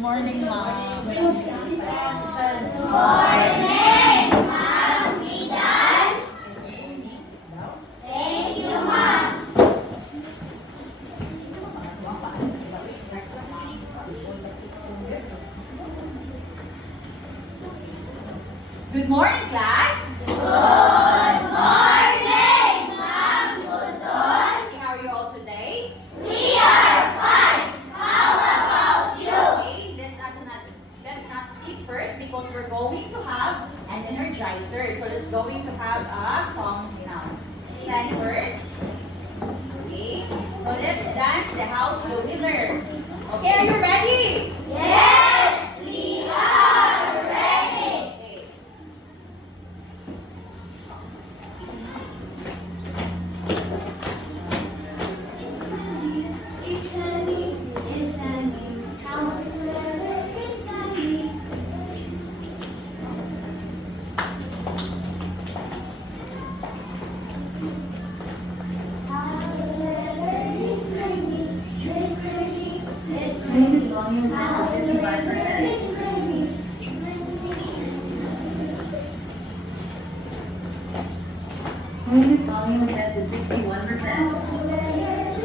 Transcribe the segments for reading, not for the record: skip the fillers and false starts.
Good morning, ma'am. Good morning, Ma'am. We done? Thank you, Ma'am. Good morning, class. Good morning, Ma'am Buzon. How are you all today? We are fine. How about you? Okay, let's not sit first because we're going to have an energizer. So let's going to have a song now. Stand first. Okay. So let's dance the house will winner. Okay, are you ready? Yes, we are ready. Okay. It's sunny, house weather is sunny. House weather is sunny, it's sunny, it's sunny. House weather is sunny. Music volume set to 61%. House weather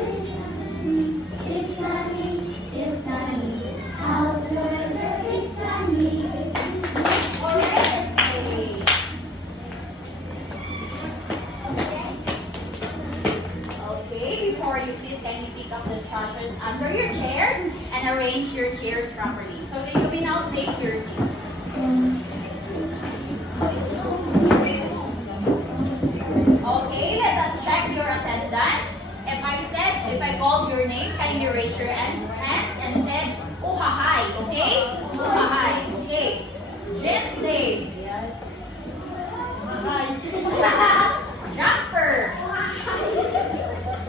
is sunny, it's sunny, it's sunny. House weather is sunny. Alright, let's play. Okay, before you sit, can you pick up the trashes under your chairs and arrange your chairs properly so that you may now take your seats. Okay, let us check your attendance. If I called your name, can you raise your hands and said, "Uhahay," okay? Uhahay, okay. Jen's name. Jasper.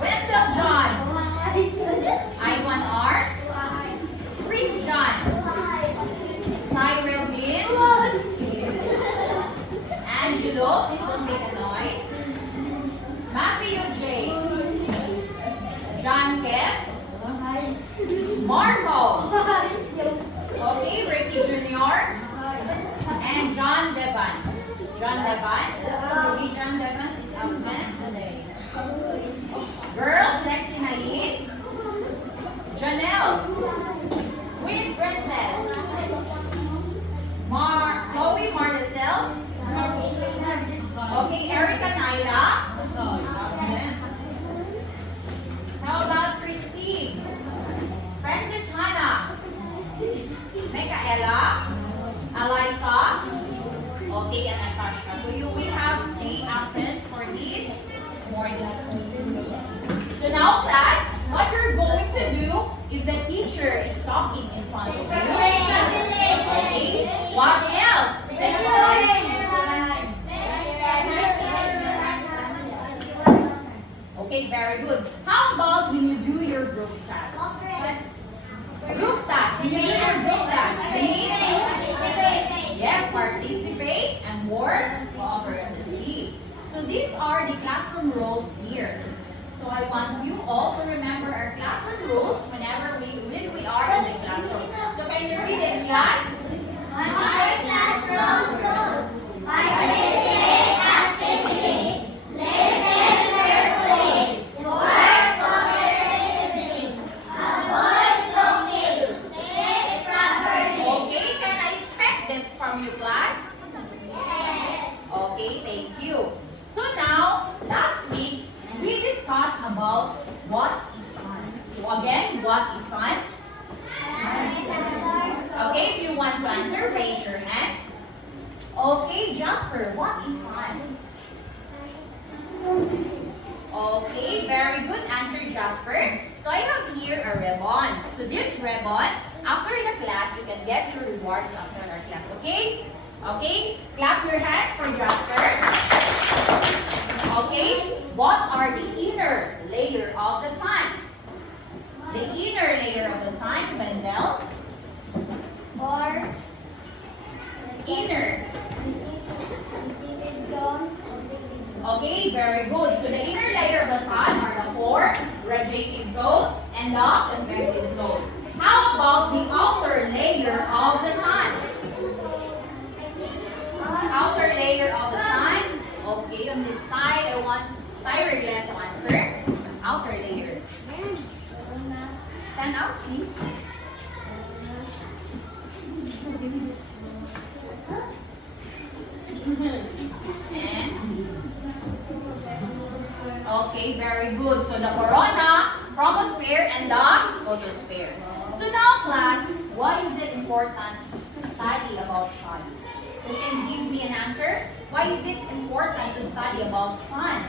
Wendell John. Ivan R. Chris John. Cyril Bin. Angelo, please don't make a noise. Matthew J. John Kev. Marco. Okay, Ricky Jr. And John Devans. John Devans. Okay, John Devans is absent today. Girls, next in Ayin. Janelle. Queen Princess. Chloe Marlicels. Okay, Erica Naila. Absent. How about Christine? Francis Hannah. Micaela. Eliza. Okay, and Natasha. So you will have 3 absence for this morning. So now, class, what you're going to do if the teacher is talking in front of you? Okay. What else? Okay, very good. How about when you do your group task? Group task. When you do your group task, yes, participate and work cooperatively. So these are the classroom rules here. So I want you all to remember our classroom rules when we are in the classroom. So can you read it, class? Participate actively. Listen carefully. Work cooperatively. Avoid talking. Sit properly. Okay, can I expect this from you, class? Yes. Okay, thank you. So now, last week, we discussed about what is sun. So again, what is sun? Okay, if you want to answer, raise your hand. Okay, Jasper, what is sun? Okay, very good answer, Jasper. So I have here a ribbon. So this ribbon, after the class, you can get your rewards after our class, okay? Okay, clap your hands for Jasper. Okay, what are the inner layer of the sun? The inner layer of the sun, Wendell. Or Inner. zone. Okay, very good. So the inner layer of the sun are the 4 radiative zone and the convective zone. How about the outer layer Stand up, please. And okay, very good. So the corona, chromosphere, and the photosphere. So now, class, why is it important to study about sun? You can give me an answer. Why is it important to study about sun?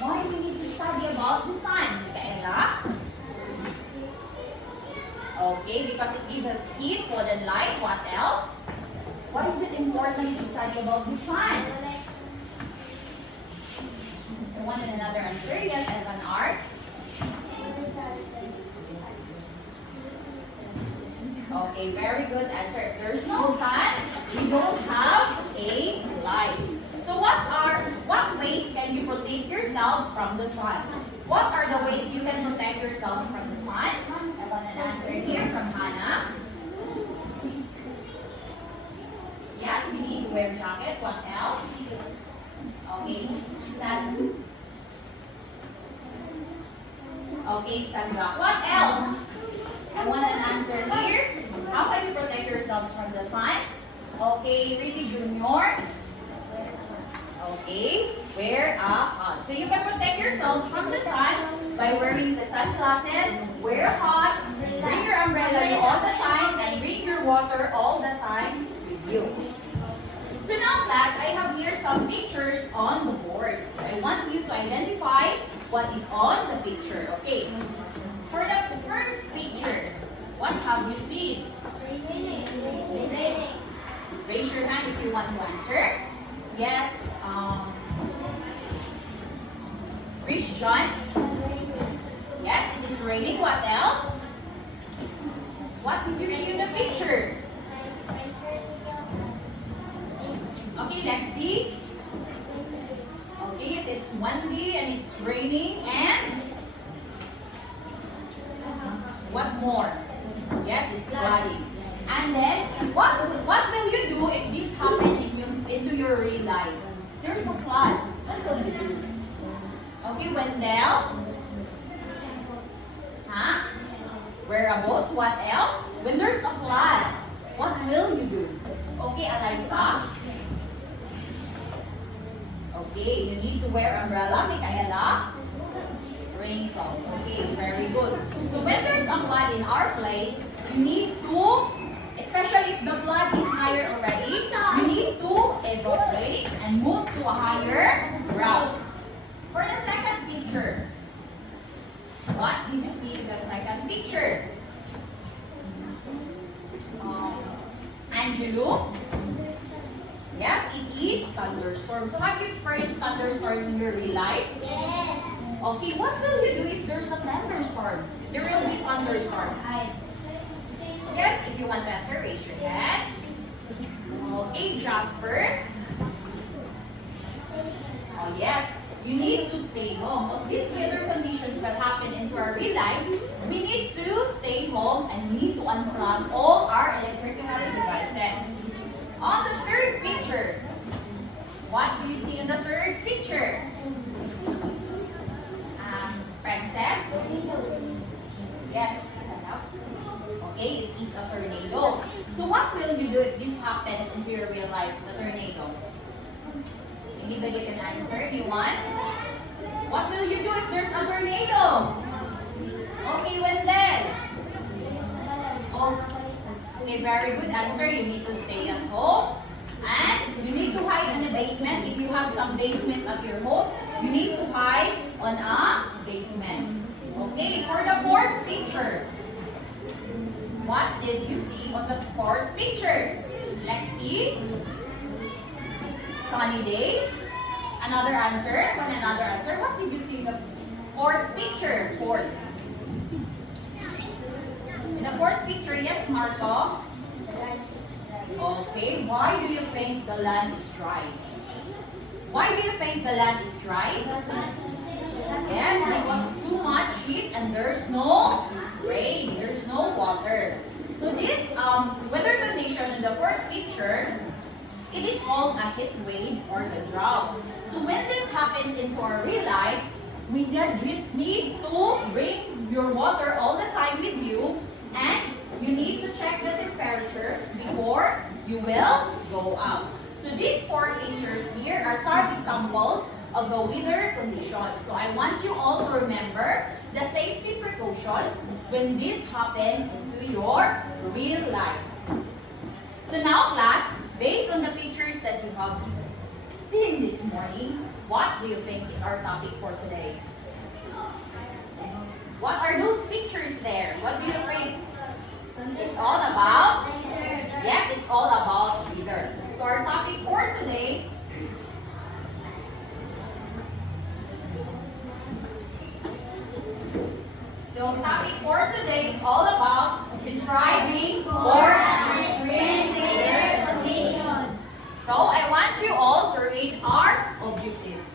Why do we need to study about the sun, Micaela? Okay, because it gives us heat, food, and light. What else? Why is it important to study about the sun? I wanted another answer. Yes, Evan Art. Okay, very good answer. If there's no sun, we don't have a light. So what ways can you protect yourselves from the sun? What are the ways you can protect yourselves from the sun? I want an answer here from Hannah. Yes, we need to wear jacket. What else? Okay, sunblock. What else? I want an answer here. How can you protect yourselves from the sun? Okay, Ricky Jr. Okay, wear a hat. So you can protect yourselves from the sun by wearing the sunglasses, wear a hat, bring your umbrella all the time, and bring your water all the time with you. So now, class, I have here some pictures on the board. So I want you to identify what is on the picture. Okay. For the first picture, what have you seen? Raise your hand if you want to answer. Yes. Christian. Yes, it is raining. What else? What did you see in the picture? Okay, Lexi. Okay, yes, it's windy and it's raining and what more? Yes, it's flooding. And then, what will you do if this happens into your real life? There's a flood. What will you do? Okay, Wendell? Huh? Whereabouts? What else? When there's a flood, what will you do? Okay, Eliza? Okay, you need to wear umbrella, Micaela. Raincoat. Okay, very good. So when there's a flood in our place, you need to, especially if the flood is higher already, you need to evacuate and move to a higher ground. For the second picture, what did you see in the second picture? Angelo? Yes, it is thunderstorm. So have you experienced thunderstorm in your real life? Yes. Okay, what will you do if there's a thunderstorm? There will be thunderstorm. Yes, if you want to answer, raise your hand. Okay, Jasper. Oh yes, you need to stay home. Of these weather conditions that happen into our real lives, we need to stay home and we need to unplug all our electrical devices. On the third picture, what do you see in the third picture? Princess? Yes, stand up. Okay, it is a tornado. So what will you do if this happens into your real life, the tornado? Anybody can answer if you want? What will you do if there's a tornado? Okay, Wendell. Oh, okay, very good answer. You need to stay at home. And you need to hide in the basement. If you have some basement of your home, you need to hide on a basement. Okay, for the fourth picture. What did you see on the fourth picture? Lexi? Sunny day? Another answer? Another answer. What did you see in the fourth picture? Fourth. In the fourth picture, yes, Marco? Okay, why do you think the land is dry? Why do you think the land is dry? Yes, because too much heat and there's no rain, there's no water. So this weather condition in the fourth picture, it is called a heat waves or the drought. So when this happens into our real life, we just need to bring your water all the time with you weather conditions. So I want you all to remember the safety precautions when this happens to your real life. So now class, based on the pictures that you have seen this morning, what do you think is our topic for today? What are those pictures there? What do you think? It's all about? Yes, it's all about weather. So our topic for today, is all about describing or extreme weather conditions. So I want you all to read our objectives.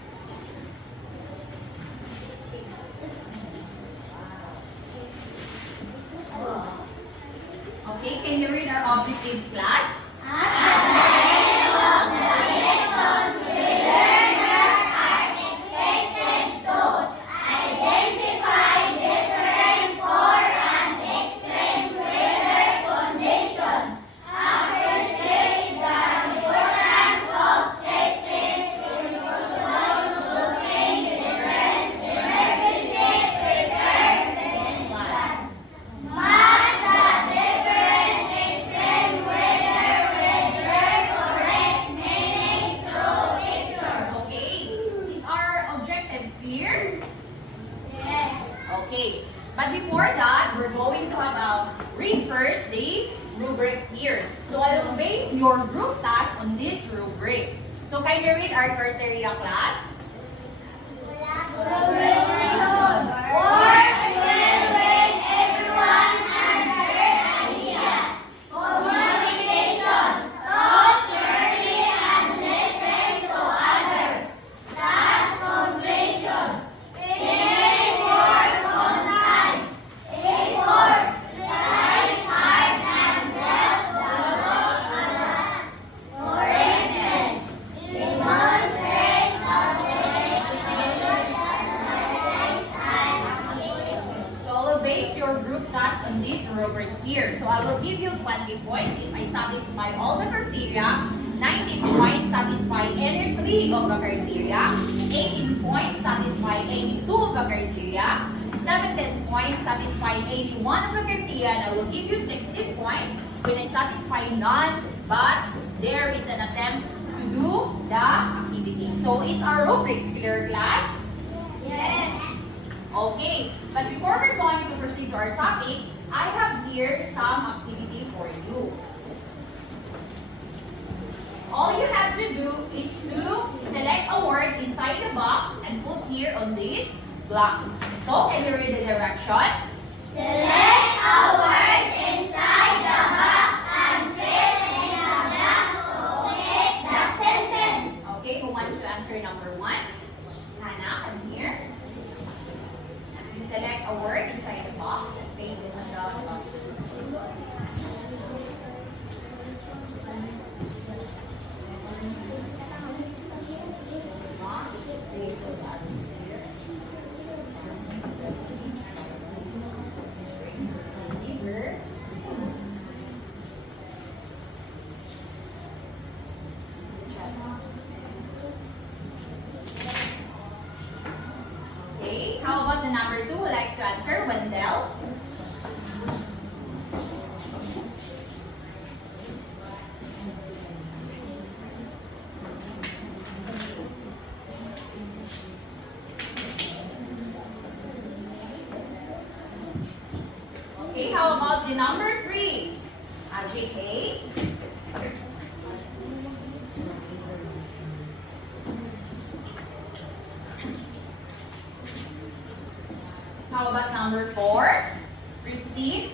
Okay, can you read our objectives, class? Okay, these are objectives clear? Okay, but before that, we're going to read first the rubrics here. So I will base your group task on these rubrics. So can you read our criteria, class? So I will base your group task on these rubrics here. So I will give you 20 points if I satisfy all the criteria. 19 points satisfy any 3 of the criteria. 18 points satisfy any 2 of the criteria. 17 points satisfy any 1 of the criteria. And I will give you 16 points when I satisfy none, but there is an attempt to do the activity. So is our rubrics clear, class? Okay, but before we're going to proceed to our topic, I have here some activity for you. All you have to do is to select a word inside the box and put here on this block. So, can you read the direction? Select a word inside the box and fill in the blank to complete the sentence. Okay, who wants to answer number 1? Hannah, come here. You select a word inside the box and paste it on the block. Okay, how about the number 2 who likes to answer? Wendell? Okay, how about the number 3? JK? How about number 4? Christine?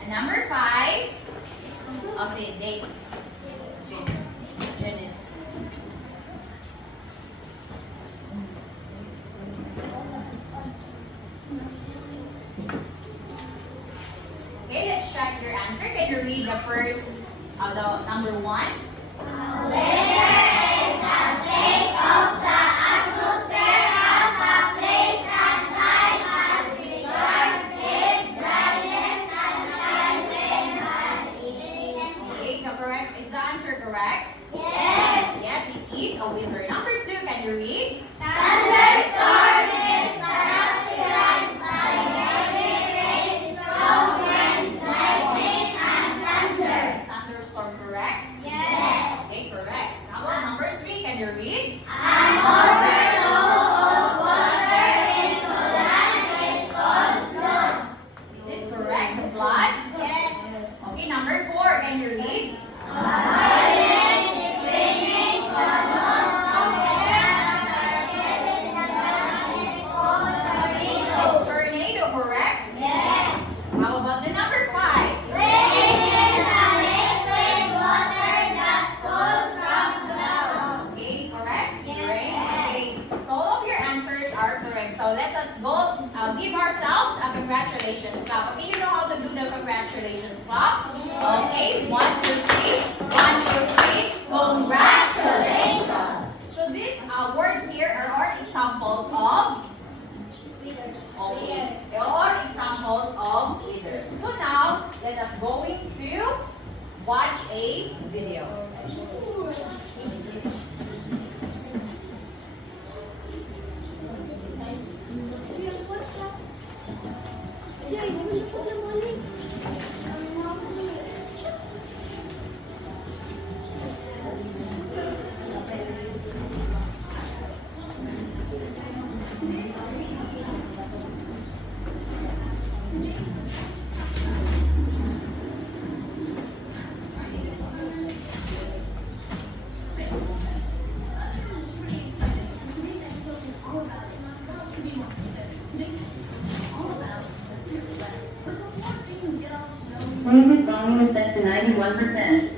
And number 5? I'll say Dave. Janice. Okay, let's check your answer. Can you read the first, the number 1? Atmosphere of the place and time as regards correct? Yes. Yes, it is a winter. Number 2, can you read? Thunderstorm is characterized by heavy rain, strong winds, lightning, and thunder. Thunderstorm, correct? Yes. Okay, correct. How about number 3, can you read? An overflow of water into land is called flood. Is it correct? The flood? Yes. Okay, number 4, can you read? Violence is raining columns of air that are in the ground is called tornado. Is tornado, correct? Yes. How about the number 5? Rain is a liquid water that falls from clouds. Okay, correct? Yes. Rain? Okay. So all of your answers are correct. So let's go give ourselves a congratulations clap. Okay, you know how to do the congratulations clap? Okay, 1, 2, 3. 1, 2, 3. Congratulations. So these words here are all examples of okay. They are all examples of either. So now let us go into watch a video. Music volume is set to 91%.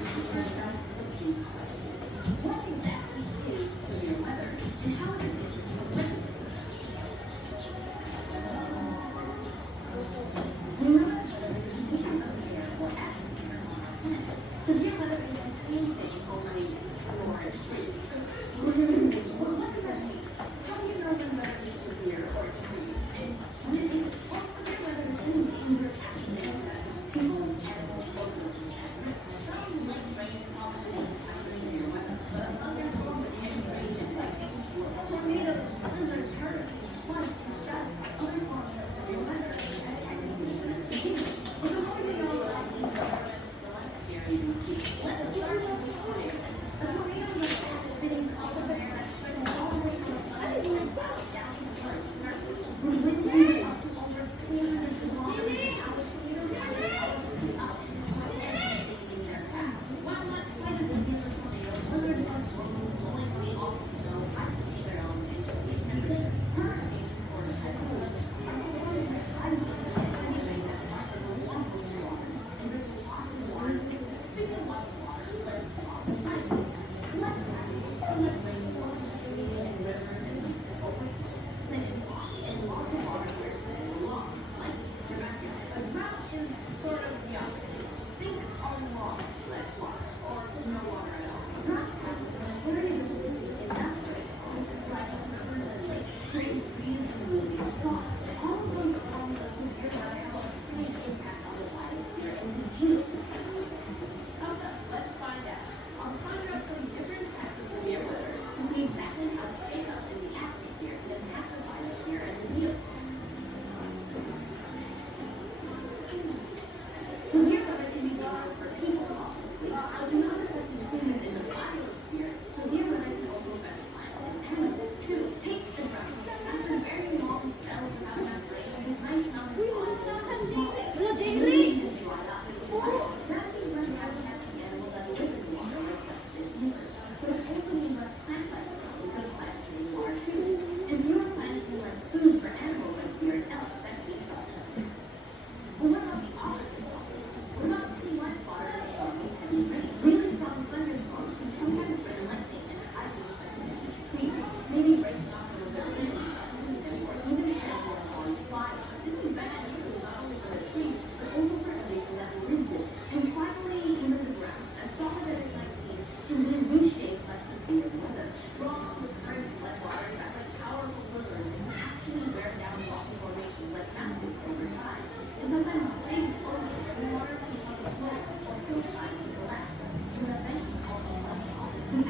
Okay,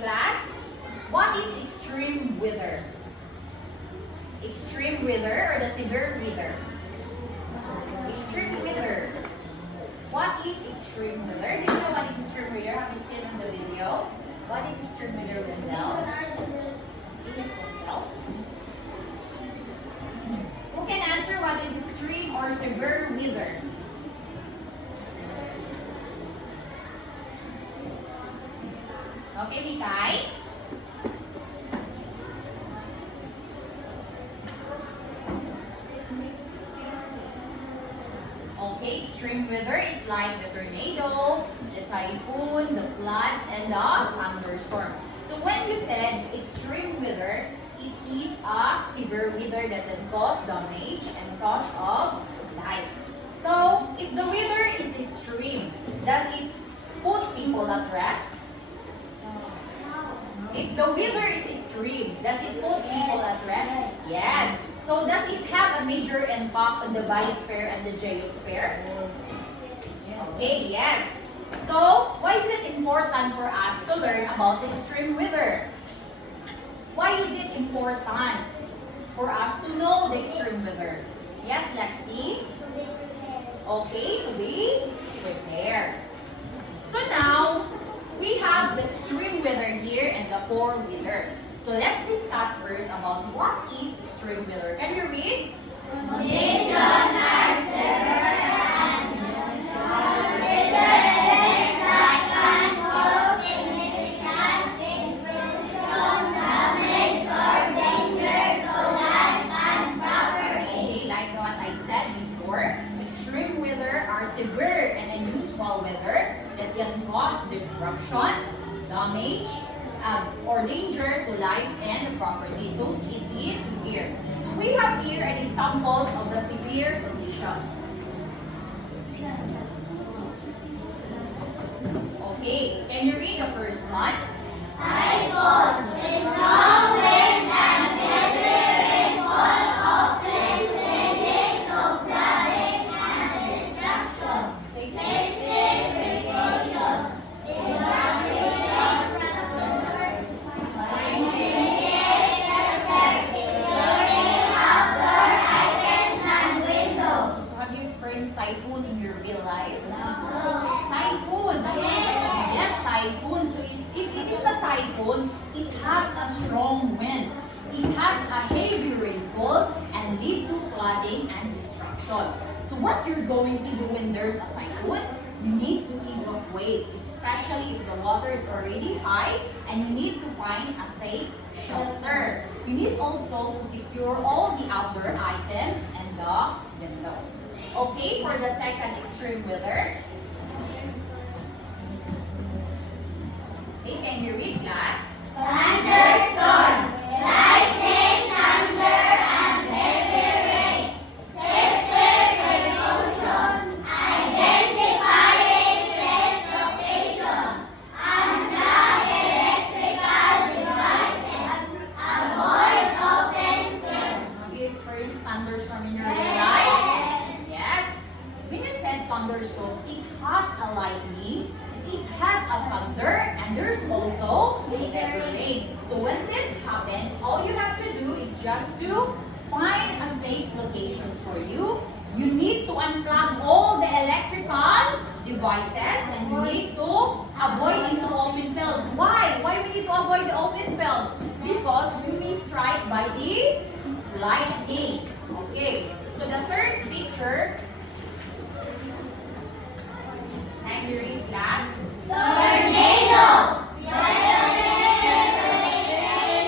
class. What is extreme weather? Extreme weather or the severe weather? Extreme weather. What is extreme weather? Do you know what is extreme weather? Have you seen in the video? What is extreme weather, Wendell? Yes, Wendell. Who can answer what is extreme or severe weather? Okay, Mikay? Okay, extreme weather is like the tornado, the typhoon, the floods, and the thunderstorm. So when you said extreme weather, it is a severe weather that can cause damage and cause of life. So if the weather is extreme, does it put people at rest? If the weather is extreme, does it put people at rest? Yes. So does it have a major impact on the biosphere and the geosphere? Okay, yes. So why is it important for us to learn about extreme weather? Why is it important for us to know the extreme weather? Yes, Lexi? Okay, to be prepared. So now, we have the extreme weather here and the poor weather. So let's discuss first about what is extreme weather. Can you read? Conditions are severe and weather events that can cause significant destruction, damage, or danger to life and property. Okay, like what I said before, extreme weather are severe and unusual weather that can cause disruption, damage, or danger to life and property. So it is here. So we have here an examples of the severe conditions. Okay, can you read the first one? Typhoon is strong wind and heavy rainfall, often leading to flooding and destruction. Safety precautions. Evacuation procedures. Maintaining shelter. Securing outdoor items and windows. So have you experienced typhoon in your real life? No. Typhoon. Yes, typhoon. So if it is a typhoon, it has a strong wind. It has a heavy rainfall and lead to flooding and destruction. So what you're going to do when there's a typhoon, you need to evacuate, especially if the water is already high, and you need to find a safe shelter. You need also to secure all the outdoor items and the windows. Okay, for the second extreme weather. Okay, can you read, class? Thunderstorm. Lightning, thunder, and heavy rain. Safety precautions. Identifying safe location. Unplug electrical devices. Avoid open fields. Have you experienced thunderstorm in your real life? Yes. When you said thunderstorm, it has a lightning, it has a thunder, and there's also a heavy rain. So when this happens, all you have to do is just to find a safe location for you. You need to unplug all the electrical devices and you need to avoid into open fields. Why? Why we need to avoid the open fields? Because we may strike by the lightning. Okay. So the third picture. Can you read, class? Tornado. Violent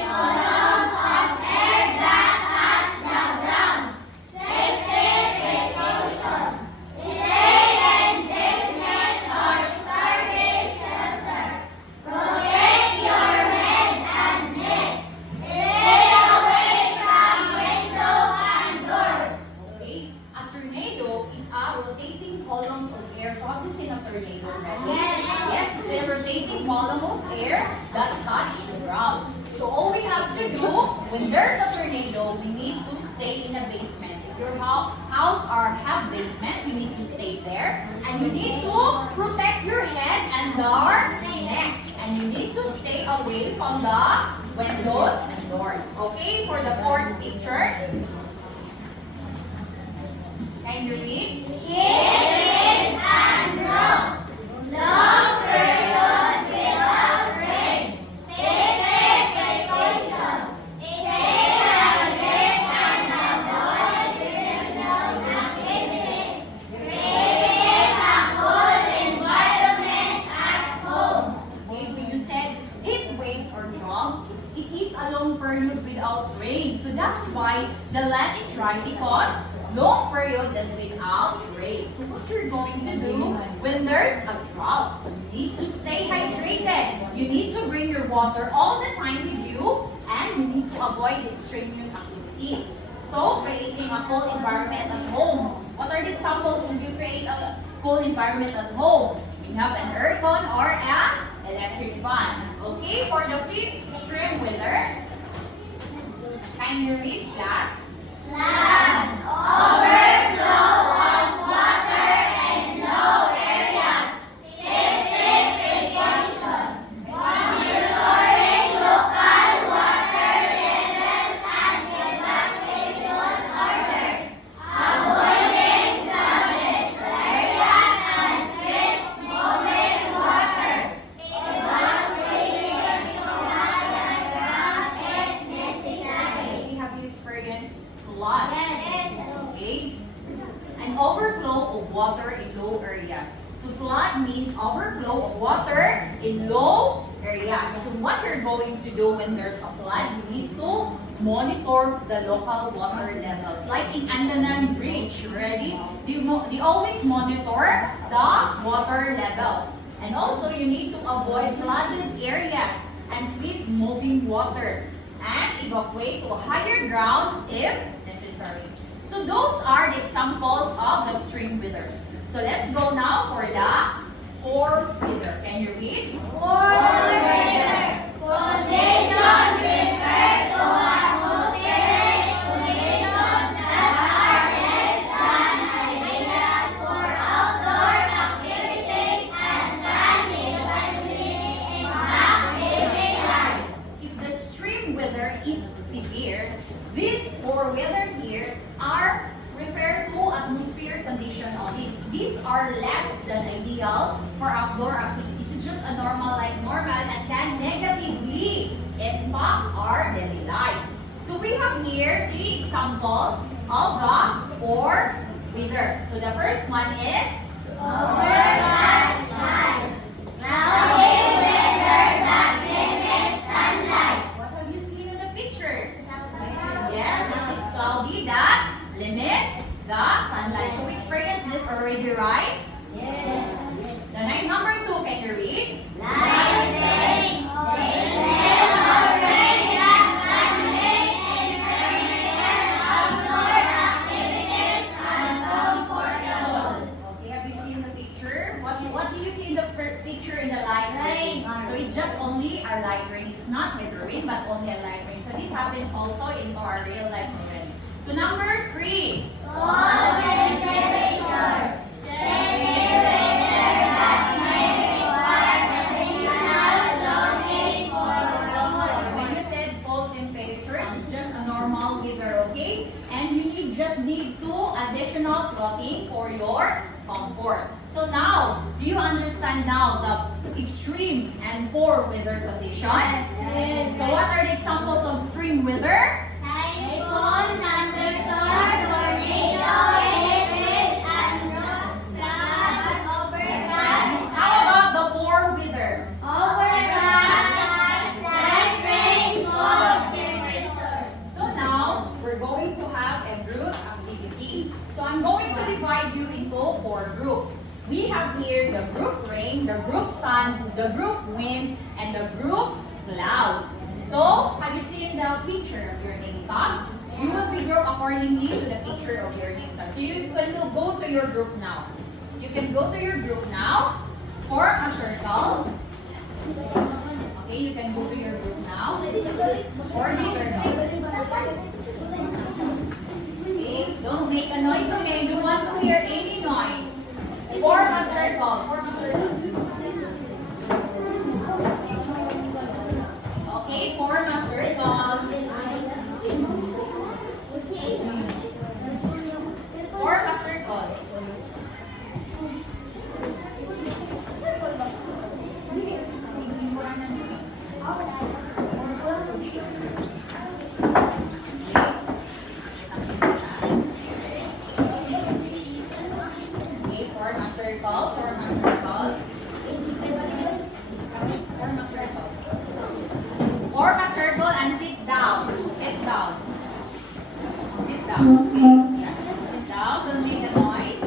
columns of air that touch the ground. Safety precautions. Stay in basement or storage shelter. Protect your head and neck. Stay away from windows and doors. Okay. A tornado is a rotating columns of air. So have you seen a tornado already? Yes. Yes, it's column of air that touch the ground. So all we have to do when there's a tornado, we need to stay in a basement. If your house or have basement, you need to stay there. And you need to protect your head and your neck. And you need to stay away from the windows and doors. Okay, for the fourth picture. Can you read? Heat and drought. Long period without rain. Severe precaution. Stay alert and avoid criminal activities. Create a cool environment at home. Okay, when you said heat waves or drought, it is a long period without rain. So that's why the land is dry because long period that without rain. So what you're going to do when there's a drought, you need to stay hydrated. You need to bring your water all the time with you and you need to avoid extraneous activities. So creating a cool environment at home. What are the examples when you create a cool environment at home? We have an aircon or an electric fan. Okay, for the fifth extreme weather, can you read, class? Floods, overflow of water in low areas. Safety precautions. Monitoring local water levels and evacuation orders. Avoiding flooded areas and swift moving water. Evacuation ground if necessary. Have you experienced flood? Yes. Okay? An overflow of water in low areas. So flood means overflow of water in low areas. So what you're going to do when there's a flood, you need to monitor the local water levels. Like in Andanan Bridge, ready? They always monitor the water levels. And also you need to avoid flooded areas and swift moving water. And evacuate to a higher ground if necessary. So those are the examples of the extreme weathers. So let's go now for the poor weather. Can you read? Poor weather. Conditions refer to atmospheric conditions that are less than ideal for outdoor activities and can negatively impact daily life. If the extreme weather is severe, these poor weather here are referred to atmospheric condition only. These are less than ideal for outdoor activities. It's just a normal and can negatively impact our daily lives. So we have here 3 examples of the poor weather. So the first one is Overcast skies. Cloudy weather that limits sunlight. what have you seen in the picture? Yes, it is cloudy that limits the sunlight. So we experienced this already, right? Yes. The number 2, can you read? Lightning. Drizzle or rain that can make intermittent outdoor activities uncomfortable. Okay, have you seen the picture? What do you see in the picture in the light rain? Rain. So it's just only a light rain. It's not heavy rain, but only a light rain. So this happens also in our real life already. So number 3. Cold temperatures. Chilly weather that may require additional clothing for So when warmth. you said cold temperatures, it's just a normal weather, okay? And you just need 2 additional clothing for your comfort. So now, do you understand now the extreme and poor weather conditions? Yes. So what are the examples of extreme weather? Typhoon, thunderstorm, tornado, heat waves, and floods. Overcast. How about the poor weather? Overcast, light rain, cold temperature. So now, we're going to have a group activity. So I'm going to divide you into 4 groups. We have here the group rain, the group sun, the group wind, and the group clouds. So, have you seen the picture of your name tags? You will be grouped accordingly to the picture of your name tag. So you can go to your group now. You can go to your group now, form a circle, Okay, you can go to your group now. Or circle. Okay, don't make a noise, okay? Don't want to hear any noise. Form a circle. Form a circle. Okay, form a circle. Form a circle. Okay, form a circle. Form a circle. Form a circle. Form a circle and sit down. Sit down. Sit down. Okay. Sit down. Don't make a noise.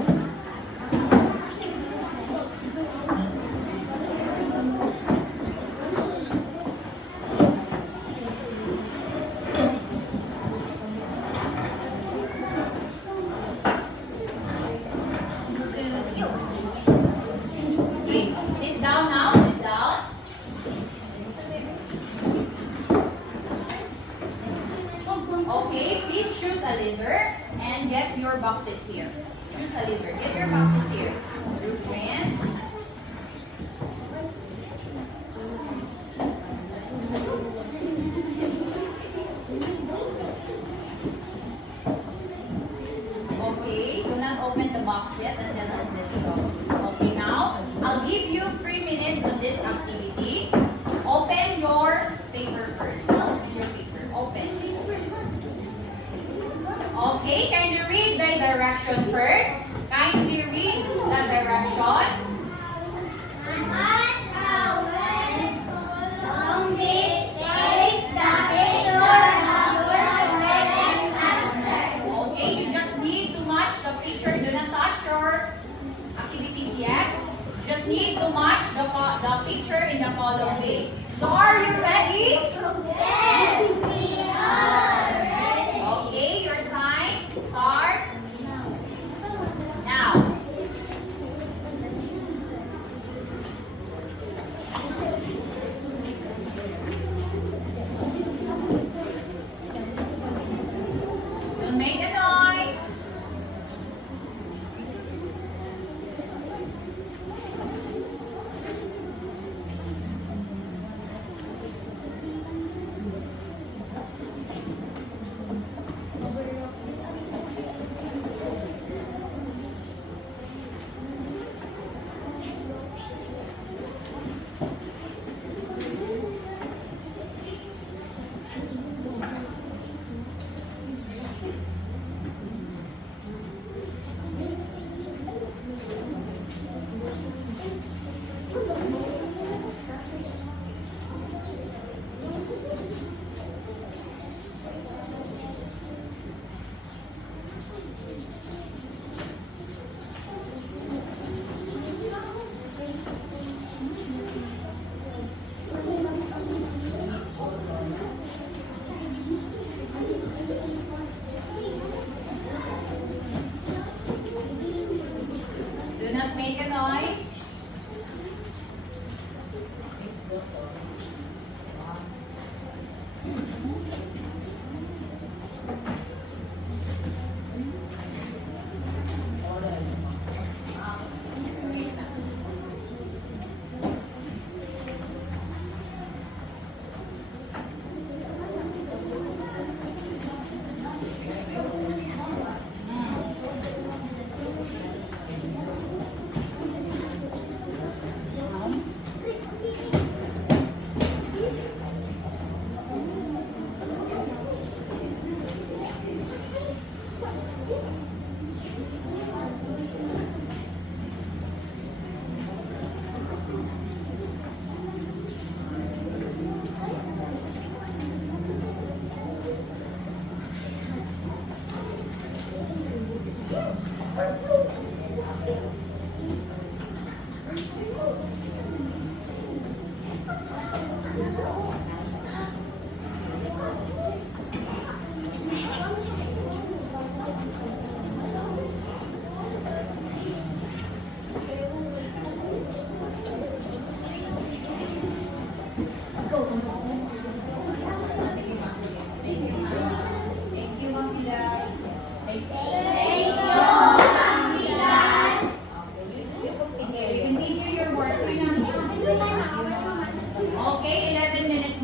Okay. Sit down now. Sit down. Okay, please choose a leader and get your boxes here. Choose a leader. Get your boxes here. Group win. Okay, do not open the box yet until us let's go. Okay, now I'll give you 3 minutes on this activity. Open your paper first. Open your paper. Open. Okay, can you read the direction first? Kindly read the direction. At our long bit is the picture of your correct answer. Okay, you just need to match the picture. Do not touch your activities yet. Just need to match the picture in the column B. So are you ready? Yes, we are ready. Okay, your time starts now. Don't make a noise.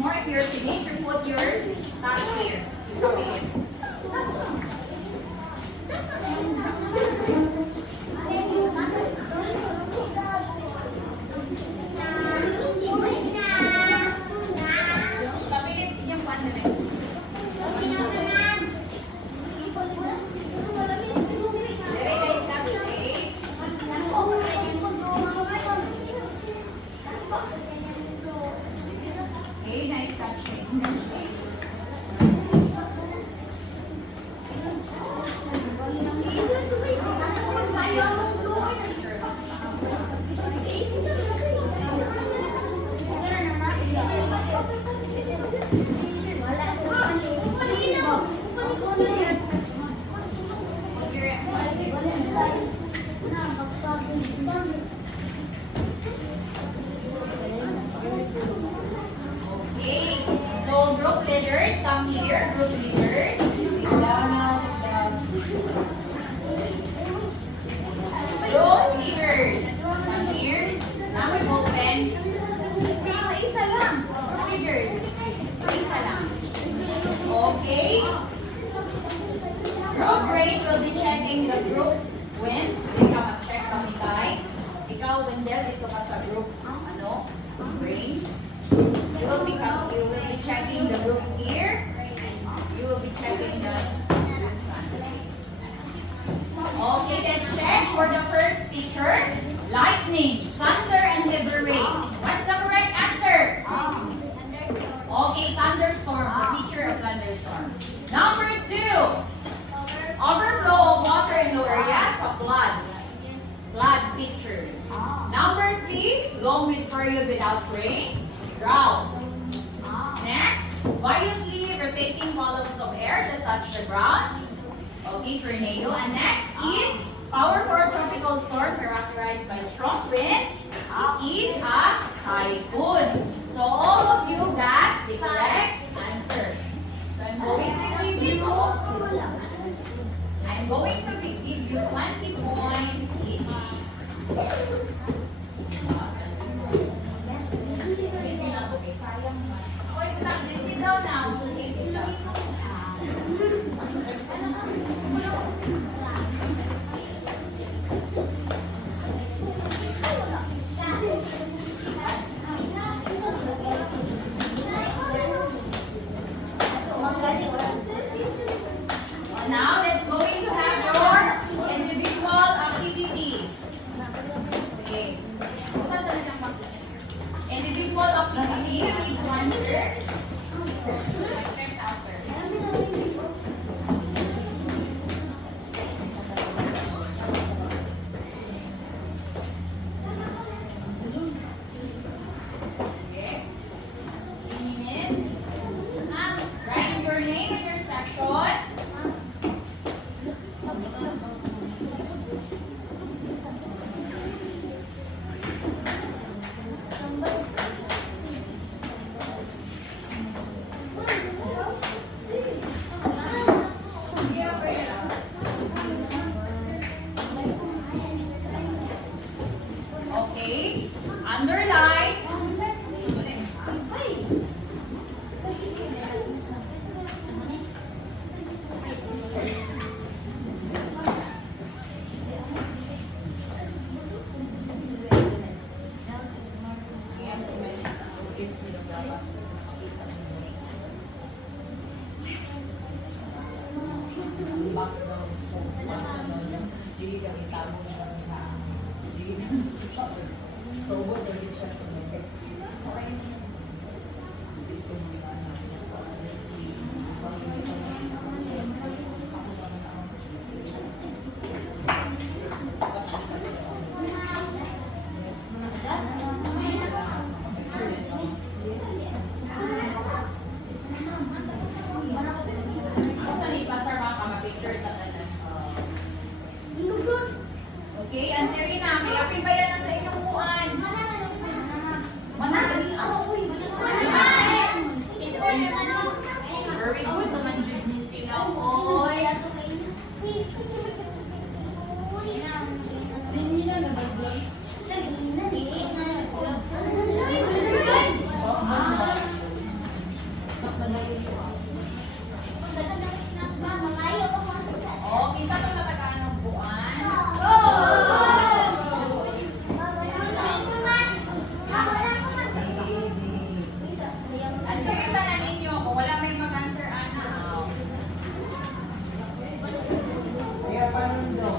more. If you're finished, you put your task here. Copy it. Copy it yung one na rin. Very nice task, eh? Okay, nice touch. Okay, so group leaders, come here, group leaders. Group leaders, come here. Now we open. Isa-isa lang. Group leaders. Isa lang. Okay. Group rate will be checking the group when. Ikaw mag-check kami tayo. Ikaw, Wendell, dito ka sa group. Ano? Brain. You will be checking the group here. You will be checking the group sun. Okay, let's check for the first picture. Lightning, thunder, and heavy rain. What's the correct answer? Okay, thunderstorm. The picture of thunderstorm. Number 2. Overflow of water in low areas of flood. Flood picture. Number 3. Long with period without rain. Drought. Next, violently rotating columns of air that touch the ground. Okay, tornado. And next is powerful tropical storm characterized by strong winds. It is a typhoon. So all of you got the correct answer. So I'm going to give you 20 points each. Sit down now. Now let's going to have your individual activity. Okay. Individual activity. You need to answer. Check after. Okay. 3 minutes. Write your name and your section. Okay. Underline. Box daw. Dili ka itabo siya sa dili. So, ubos na siya sa mga. Okay. Saan ipasar mga kama-picture ka na? Okay, ang Serena, may apil ba yan na sa inyong buwan? Manali, ako Oh, kinsa to matagaan ng buwan? Answer isa na ninyo. Kung wala may mag-answer, ana. Kaya panundo.